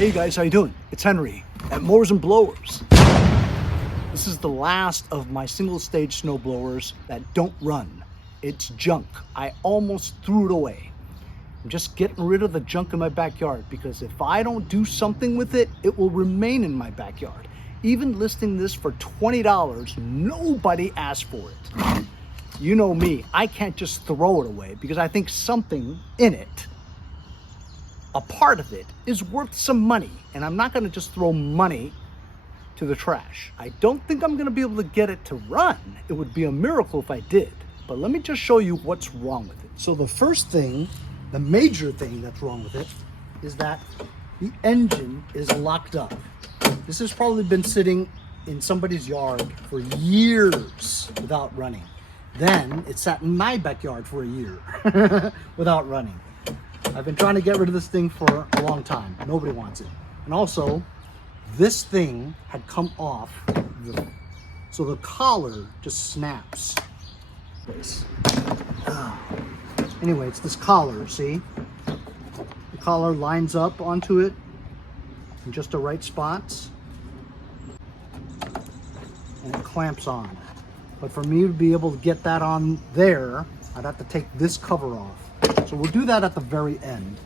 Hey guys, how you doing? It's Henry at Mowers and Blowers. This is the last of my single stage snowblowers that don't run. It's junk. I almost threw it away. I'm just getting rid of the junk in my backyard because if I don't do something with it, it will remain in my backyard. Even listing this for $20, nobody asked for it. You know me, I can't just throw it away because I think something in it, a part of it, is worth some money, and I'm not going to just throw money to the trash. I don't think I'm going to be able to get it to run. It would be a miracle if I did, but let me just show you what's wrong with it. So the first thing, the major thing that's wrong with it, is that the engine is locked up. This has probably been sitting in somebody's yard for years without running. Then it sat in my backyard for a year without running. I've been trying to get rid of this thing for a long time. Nobody wants it. And also, this thing had come off, so the collar just snaps. Anyway, it's this collar, see? The collar lines up onto it in just the right spots, and it clamps on. But for me to be able to get that on there, I'd have to take this cover off. So we'll do that at the very end.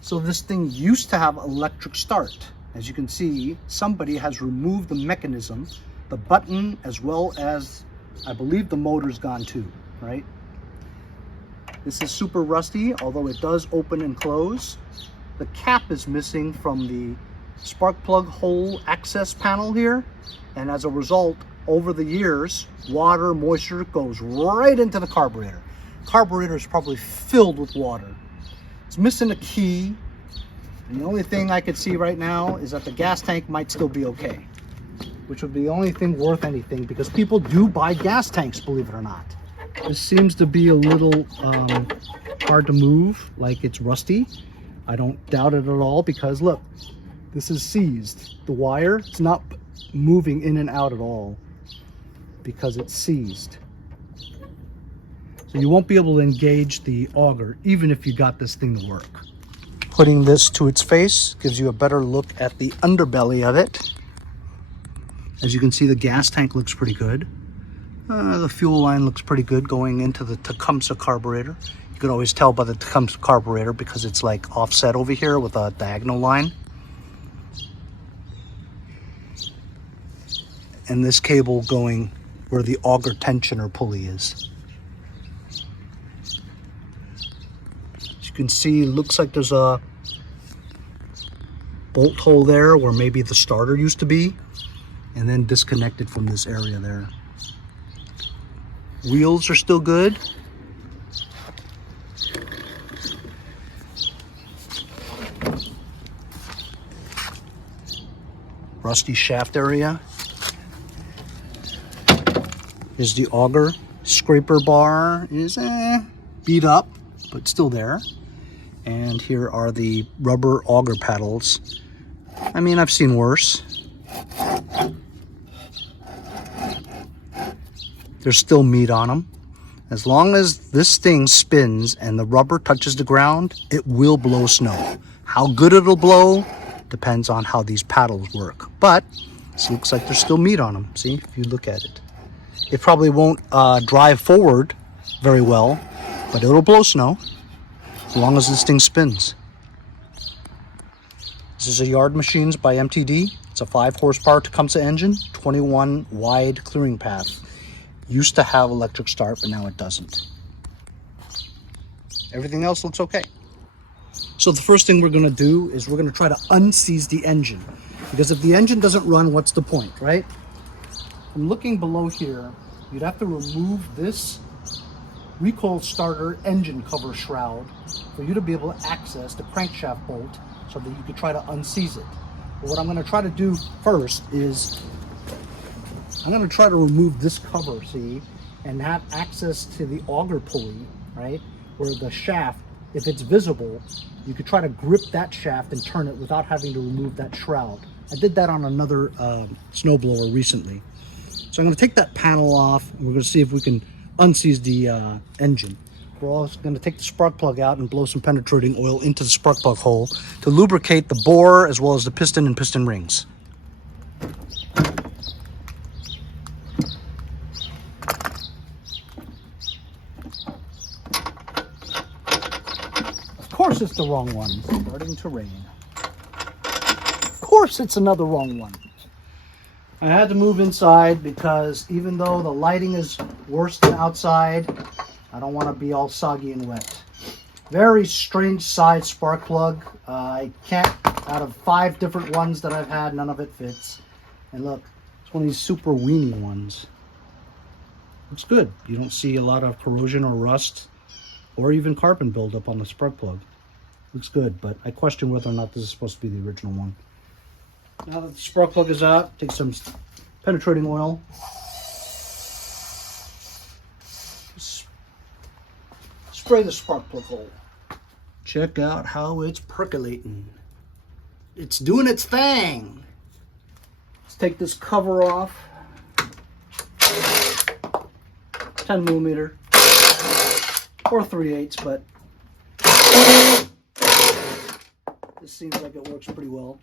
So this thing used to have electric start. As you can see, somebody has removed the mechanism, the button, as well as, I believe the motor's gone too, right? This is super rusty, although it does open and close. The cap is missing from the spark plug hole access panel here. And as a result, over the years, water, moisture goes right into the carburetor. Carburetor is probably filled with water. It's missing a key, and the only thing I could see right now is that the gas tank might still be okay, which would be the only thing worth anything because people do buy gas tanks, believe it or not. This seems to be a little hard to move, like it's rusty. I don't doubt it at all because look, this is seized. The wire, it's not moving in and out at all because it's seized. So you won't be able to engage the auger even if you got this thing to work. Putting this to its face gives you a better look at the underbelly of it. As you can see, the gas tank looks pretty good. The fuel line looks pretty good going into the Tecumseh carburetor. You can always tell by the Tecumseh carburetor because it's like offset over here with a diagonal line. And this cable going where the auger tensioner pulley is. As you can see, it looks like there's a bolt hole there where maybe the starter used to be, and then disconnected from this area there. Wheels are still good. Rusty shaft area. Is the auger scraper bar is beat up, but still there. And here are the rubber auger paddles. I mean, I've seen worse. There's still meat on them. As long as this thing spins and the rubber touches the ground, it will blow snow. How good it'll blow depends on how these paddles work. But it looks like there's still meat on them. See, if you look at it. It probably won't drive forward very well, but it'll blow snow as long as this thing spins. This is a Yardmachines by MTD. It's a 5 horsepower Tecumseh engine, 21 wide clearing path. Used to have electric start, but now it doesn't. Everything else looks okay. So the first thing we're going to do is we're going to try to unseize the engine. Because if the engine doesn't run, what's the point, right? I'm looking below here, you'd have to remove this recoil starter engine cover shroud for you to be able to access the crankshaft bolt so that you could try to unseize it. But what I'm going to try to do first is I'm going to try to remove this cover, see, and have access to the auger pulley, right, where the shaft, if it's visible, you could try to grip that shaft and turn it without having to remove that shroud. I did that on another snowblower recently. So I'm going to take that panel off and we're going to see if we can unseize the engine. we're also going to take the spark plug out and blow some penetrating oil into the spark plug hole to lubricate the bore as well as the piston and piston rings. Of course it's the wrong one. It's starting to rain. Of course it's another wrong one. I had to move inside because even though the lighting is worse than outside, I don't want to be all soggy and wet. Very strange size spark plug. I can't, out of 5 different ones that I've had, none of it fits. And look, it's one of these super weeny ones. Looks good. You don't see a lot of corrosion or rust or even carbon buildup on the spark plug. Looks good, but I question whether or not this is supposed to be the original one. Now that the spark plug is out, take some penetrating oil. Spray the spark plug hole. Check out how it's percolating. It's doing its thing. Let's take this cover off. 10 millimeter or 3/8, but this seems like it works pretty well.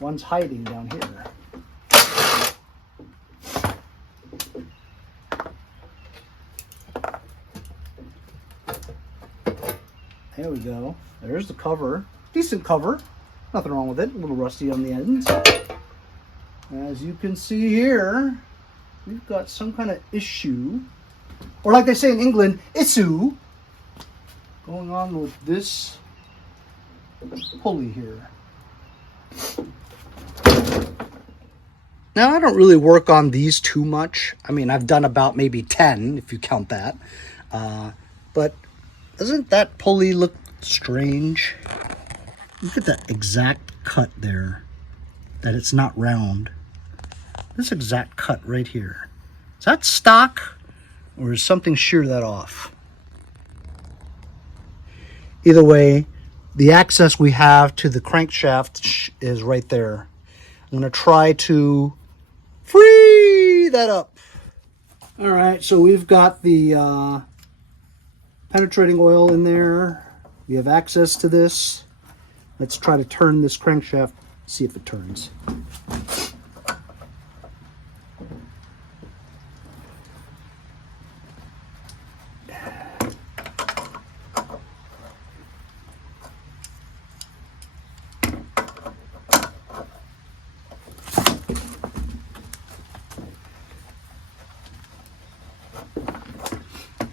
One's hiding down here. There we go. There's the cover. Decent cover. Nothing wrong with it. A little rusty on the ends. As you can see here, we've got some kind of issue, or like they say in England, issue, going on with this pulley here. Now, I don't really work on these too much. I mean, I've done about maybe 10, if you count that. But doesn't that pulley look strange? Look at that exact cut there, that it's not round. This exact cut right here. Is that stock, or is something shear that off? Either way, the access we have to the crankshaft is right there. I'm going to try to free that up. All right, so we've got the penetrating oil in there. We have access to this. Let's try to turn this crankshaft, see if it turns.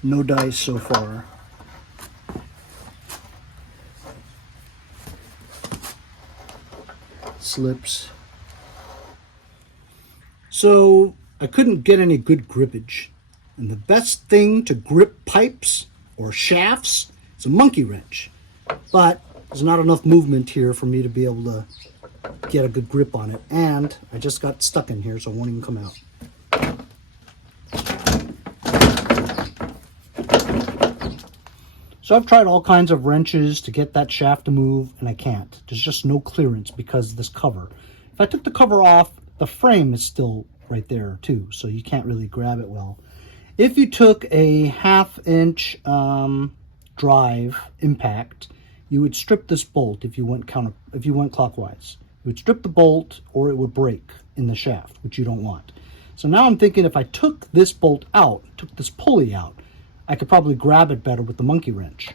No dice so far. Slips. So I couldn't get any good grippage. And the best thing to grip pipes or shafts is a monkey wrench. But there's not enough movement here for me to be able to get a good grip on it. And I just got stuck in here, so it won't even come out. So I've tried all kinds of wrenches to get that shaft to move, and I can't. There's just no clearance because of this cover. If I took the cover off, the frame is still right there too, so you can't really grab it well. If you took a 1/2 inch drive impact, you would strip this bolt if you went clockwise. You would strip the bolt, or it would break in the shaft, which you don't want. So now I'm thinking if I took this bolt out, took this pulley out, I could probably grab it better with the monkey wrench.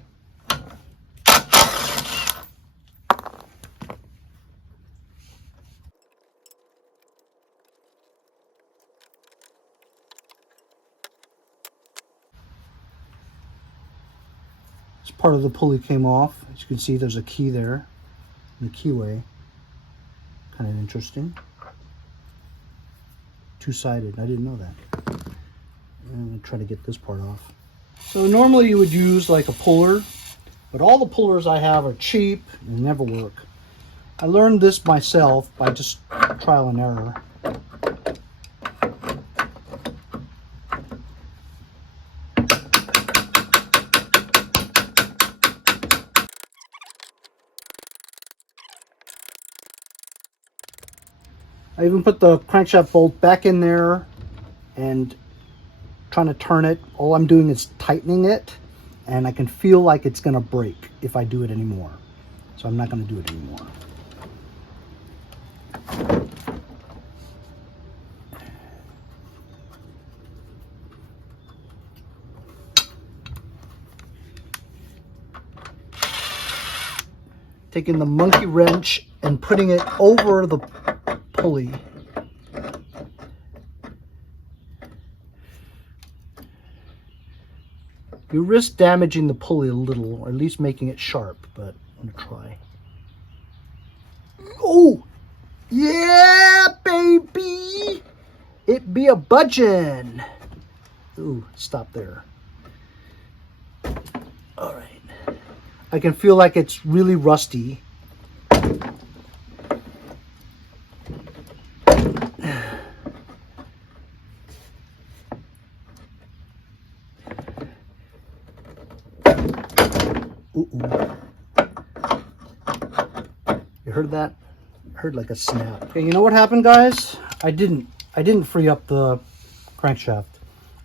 This part of the pulley came off. As you can see, there's a key there in the keyway. Kind of interesting. Two-sided. I didn't know that. I'm going to try to get this part off. So normally you would use like a puller, but all the pullers I have are cheap and never work. I learned this myself by just trial and error. I even put the crankshaft bolt back in there and trying to turn it. All I'm doing is tightening it, and I can feel like it's gonna break if I do it anymore. So I'm not gonna do it anymore. Taking the monkey wrench and putting it over the pulley. You risk damaging the pulley a little, or at least making it sharp, but I'm gonna try. Oh! Yeah, baby! It be a budgin'. Ooh, stop there. All right. I can feel like it's really rusty. You heard that? I heard like a snap. Okay, you know what happened, guys? I didn't free up the crankshaft.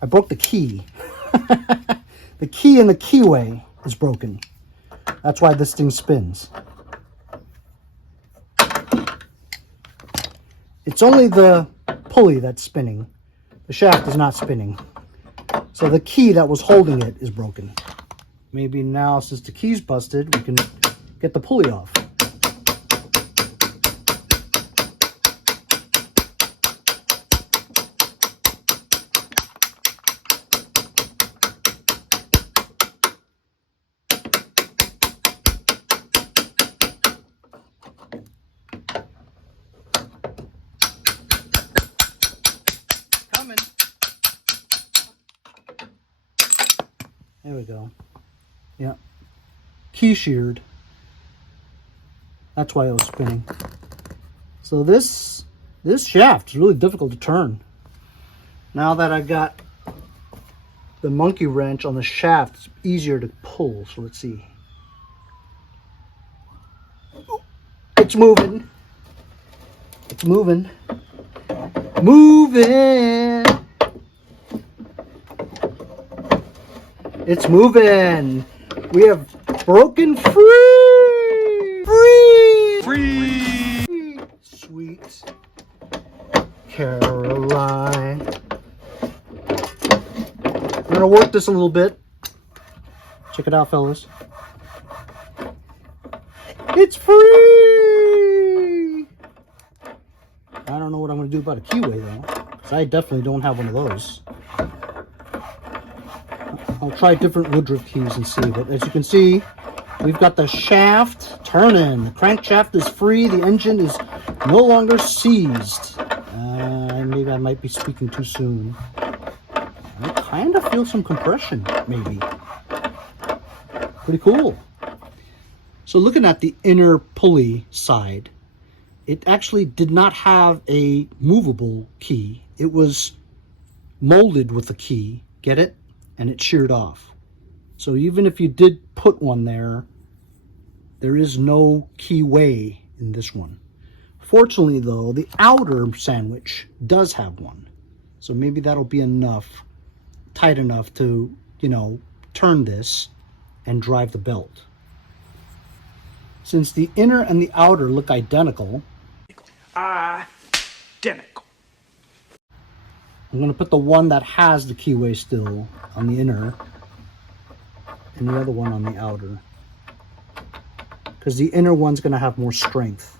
I broke the key. The key in the keyway is broken. That's why this thing spins. It's only the pulley that's spinning. The shaft is not spinning. So the key that was holding it is broken. Maybe now, since the key's busted, we can get the pulley off. Coming. There we go. Yeah, key sheared. That's why it was spinning. So this shaft is really difficult to turn. Now that I got the monkey wrench on the shaft, it's easier to pull. So let's see. It's moving. It's moving. Moving. It's moving. We have broken free! Free! Free! Sweet Caroline. I'm gonna work this a little bit. Check it out, fellas. It's free! I don't know what I'm gonna do about a keyway though, because I definitely don't have one of those. I'll try different Woodruff keys and see, but as you can see, we've got the shaft turning. The crankshaft is free. The engine is no longer seized. Maybe I might be speaking too soon. I kind of feel some compression, maybe. Pretty cool. So looking at the inner pulley side, it actually did not have a movable key. It was molded with a key. Get it? And it sheared off. So even if you did put one there, there is no keyway in this one. Fortunately though, the outer sandwich does have one. So maybe that'll be enough, tight enough to, you know, turn this and drive the belt. Since the inner and the outer look identical, I'm going to put the one that has the keyway still on the inner and the other one on the outer, because the inner one's going to have more strength.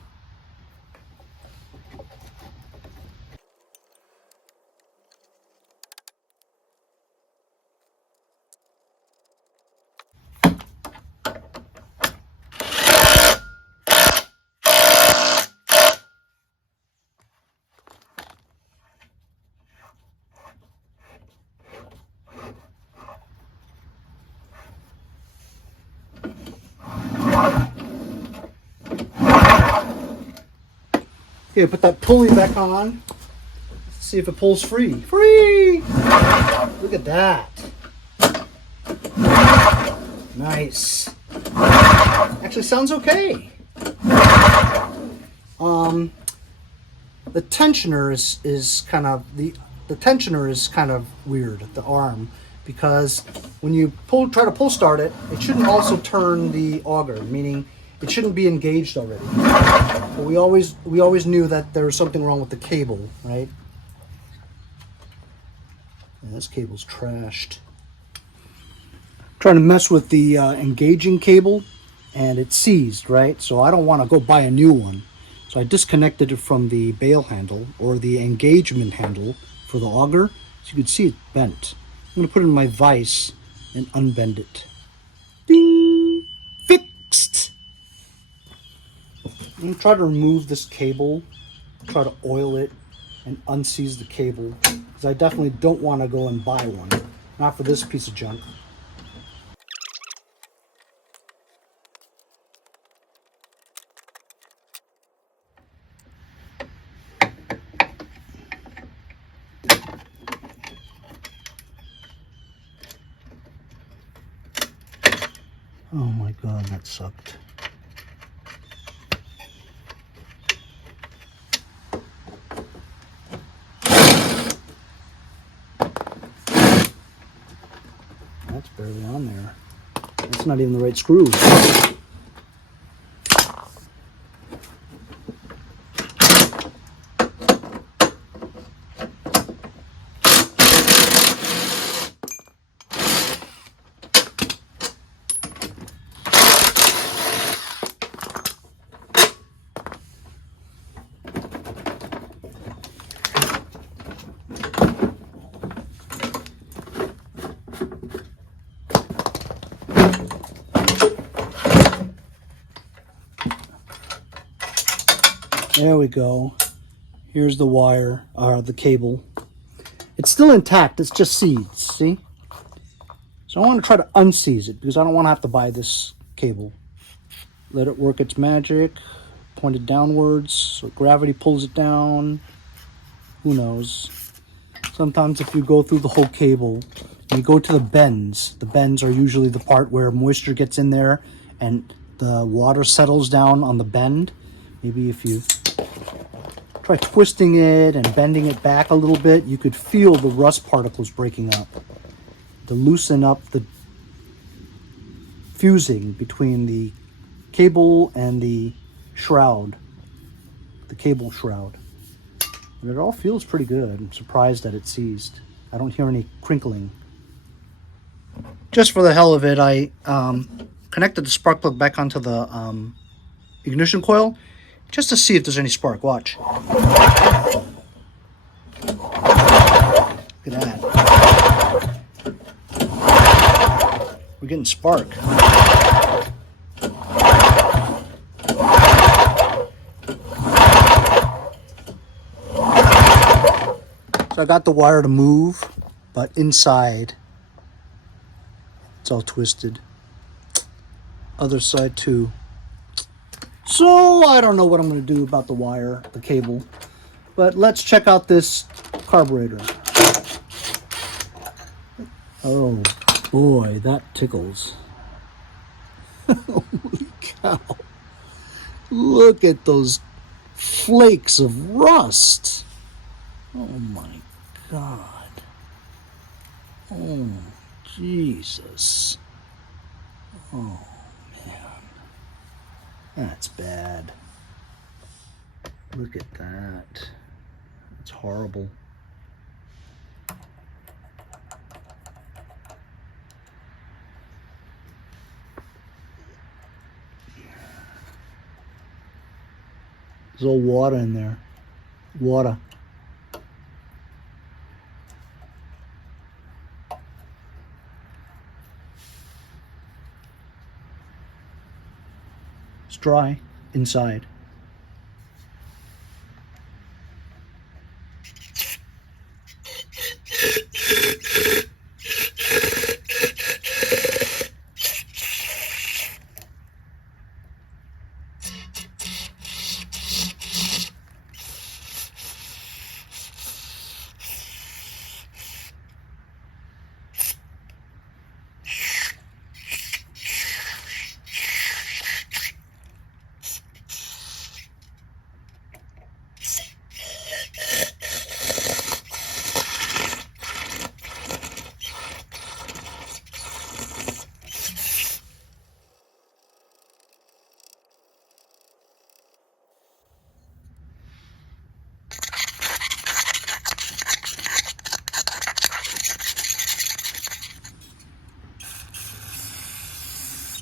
Okay, put that pulley back on. Let's see if it pulls free. Free! Look at that. Nice. Actually sounds okay. The tensioner is kind of the tensioner is kind of weird at the arm, because when you try to pull start it, it shouldn't also turn the auger, meaning it shouldn't be engaged already. But we always knew that there was something wrong with the cable, right? And this cable's trashed. Trying to mess with the engaging cable, and it's seized, right? So I don't want to go buy a new one. So I disconnected it from the bail handle, or the engagement handle for the auger. So you can see it bent. I'm going to put it in my vise and unbend it. Ding! Fixed! I'm going to try to remove this cable, try to oil it, and unseize the cable, because I definitely don't want to go and buy one. Not for this piece of junk. Oh my god, that sucked. That's barely on there. That's not even the right screw. There we go. Here's the wire, the cable. It's still intact, it's just seized, see? So I want to try to unseize it, because I don't want to have to buy this cable. Let it work its magic, point it downwards, so gravity pulls it down. Who knows? Sometimes if you go through the whole cable, and you go to the bends are usually the part where moisture gets in there and the water settles down on the bend. Maybe if you try twisting it and bending it back a little bit, you could feel the rust particles breaking up to loosen up the fusing between the cable and the shroud, the cable shroud. And it all feels pretty good. I'm surprised that it's seized. I don't hear any crinkling. Just for the hell of it, I connected the spark plug back onto the ignition coil, just to see if there's any spark. Watch. Look at that. We're getting spark. So I got the wire to move, but inside it's all twisted. Other side too. So I don't know what I'm going to do about the wire, the cable, but let's check out this carburetor. Oh boy, that tickles. Holy cow. Look at those flakes of rust. Oh my God. Oh, Jesus. Oh, man. That's bad. Look at that. It's horrible. There's all water in there. Water. It's dry inside.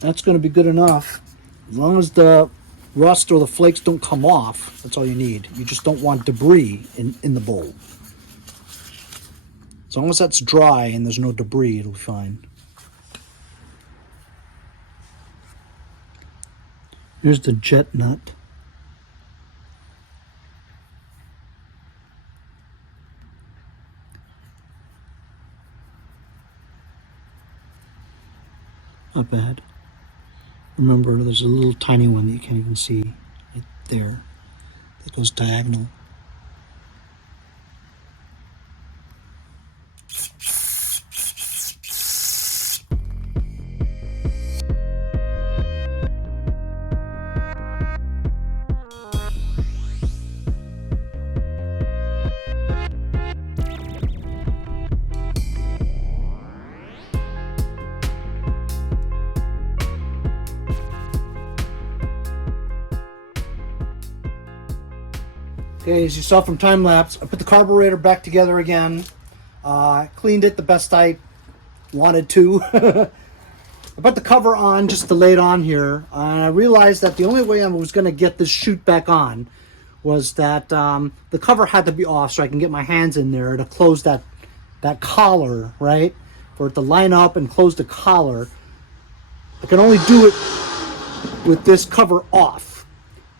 That's going to be good enough. As long as the rust or the flakes don't come off, that's all you need. You just don't want debris in the bowl. As long as that's dry and there's no debris, it'll be fine. Here's the jet nut. Not bad. Remember, there's a little tiny one that you can't even see right there that goes diagonal. Okay, as you saw from time lapse, I put the carburetor back together again. Cleaned it the best I wanted to. I put the cover on just to lay it on here. And I realized that the only way I was going to get this chute back on was that the cover had to be off so I can get my hands in there to close that collar, right? For it to line up and close the collar. I can only do it with this cover off.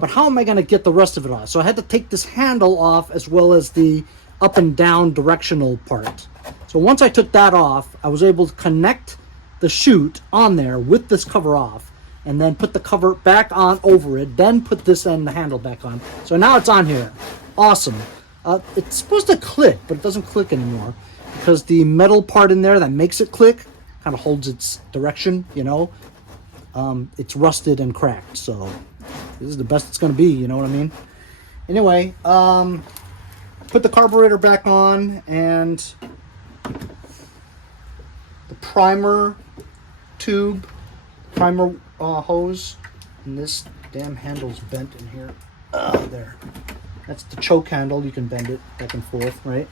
But how am I going to get the rest of it off? So I had to take this handle off as well as the up and down directional part. So once I took that off, I was able to connect the chute on there with this cover off and then put the cover back on over it, then put this and the handle back on. So now it's on here. Awesome. It's supposed to click, but it doesn't click anymore because the metal part in there that makes it click kind of holds its direction, you know. It's rusted and cracked, so this is the best it's going to be, you know what I mean? Anyway, put the carburetor back on and the primer tube, primer hose, and this damn handle's bent in here. There. That's the choke handle. You can bend it back and forth, right?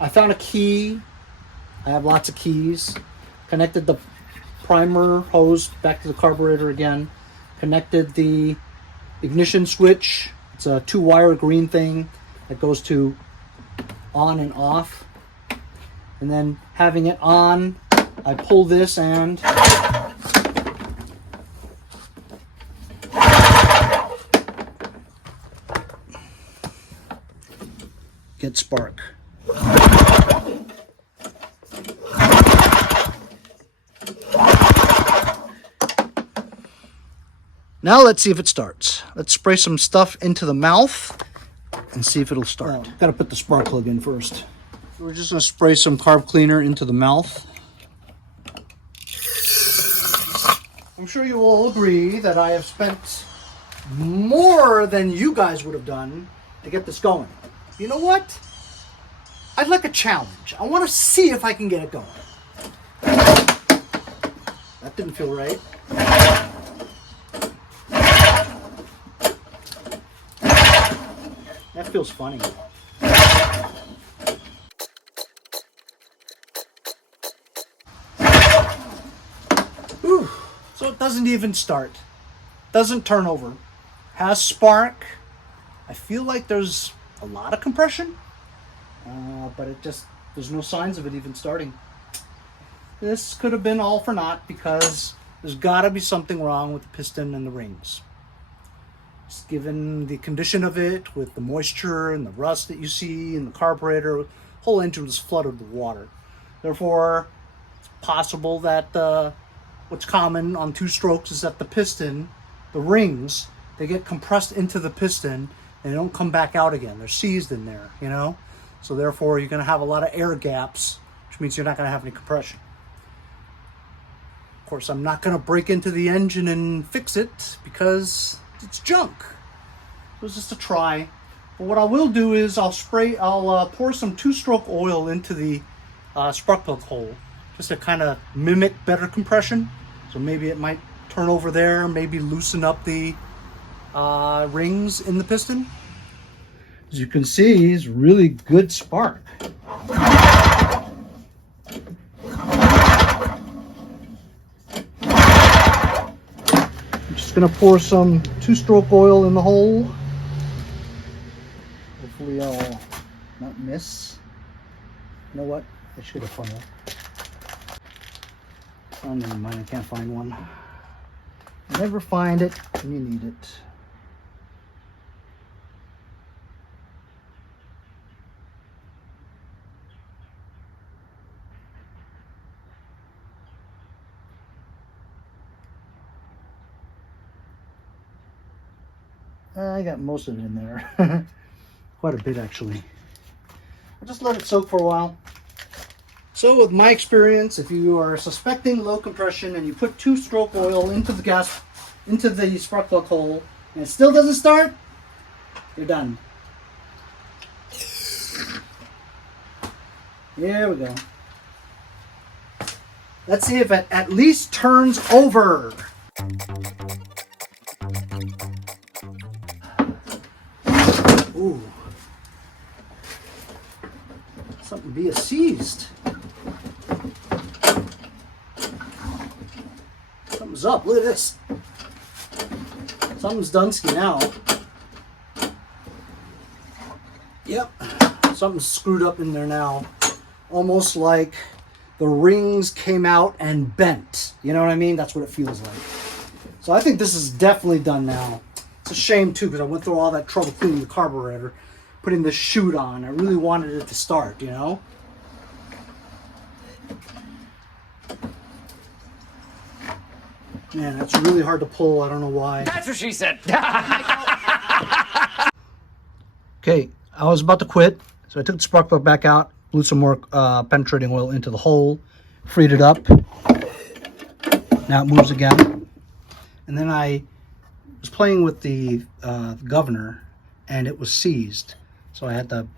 I found a key. I have lots of keys. Connected the primer hose back to the carburetor again. Connected the ignition switch. It's a 2-wire green thing that goes to on and off. And then having it on, I pull this and get spark. Now let's see if it starts. Let's spray some stuff into the mouth and see if it'll start. Gotta put the spark plug in first. So we're just gonna spray some carb cleaner into the mouth. I'm sure you all agree that I have spent more than you guys would have done to get this going. You know what? I'd like a challenge. I want to see if I can get it going. That didn't feel right. That feels funny. Whew. So it doesn't even start. Doesn't turn over. Has spark. I feel like there's a lot of compression. But there's no signs of it even starting. This could have been all for naught because there's got to be something wrong with the piston and the rings. Just given the condition of it, with the moisture and the rust that you see in the carburetor, the whole engine was flooded with water. Therefore, it's possible that what's common on 2 strokes is that the piston, the rings, they get compressed into the piston and they don't come back out again. They're seized in there, you know? So therefore, you're going to have a lot of air gaps, which means you're not going to have any compression. Of course, I'm not going to break into the engine and fix it because it's junk. It was just a try. But what I will do is I'll pour some 2-stroke oil into the spark plug hole just to kind of mimic better compression. So maybe it might turn over there, maybe loosen up the rings in the piston. As you can see, it's really good spark. gonna pour some 2-stroke oil in the hole. Hopefully I'll not miss. You know what? I should have funnel. Oh, never mind, I can't find one. Never find it when you need it. I got most of it in there. Quite a bit, actually. I'll just let it soak for a while. So with my experience, if you are suspecting low compression and you put 2-stroke oil into the spark plug hole and it still doesn't start, you're done. Here we go. Let's see if it at least turns over. Ooh. Something be seized. Something's up. Look at this. Something's Dunsky now. Yep. Something's screwed up in there now. Almost like the rings came out and bent. You know what I mean? That's what it feels like. So I think this is definitely done now. It's a shame too, because I went through all that trouble cleaning the carburetor, putting the chute on. I really wanted it to start, you know? Man, that's really hard to pull. I don't know why. That's what she said. Okay, I was about to quit, so I took the spark plug back out, blew some more penetrating oil into the hole, freed it up. Now it moves again. And then I was playing with the governor, and it was seized. So I had to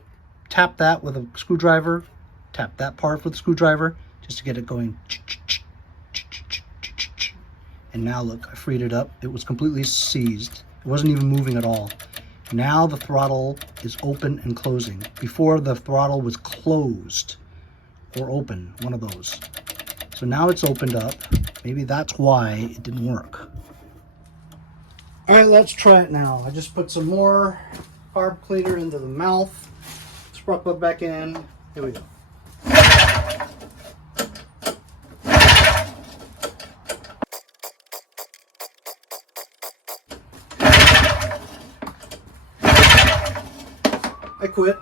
tap that with a screwdriver, tap that part with a screwdriver, just to get it going. And now look, I freed it up. It was completely seized. It wasn't even moving at all. Now the throttle is open and closing. Before, the throttle was closed or open, one of those. So now it's opened up. Maybe that's why it didn't work. All right, let's try it now. I just put some more carb cleaner into the mouth. Spark plug back in. Here we go. I quit.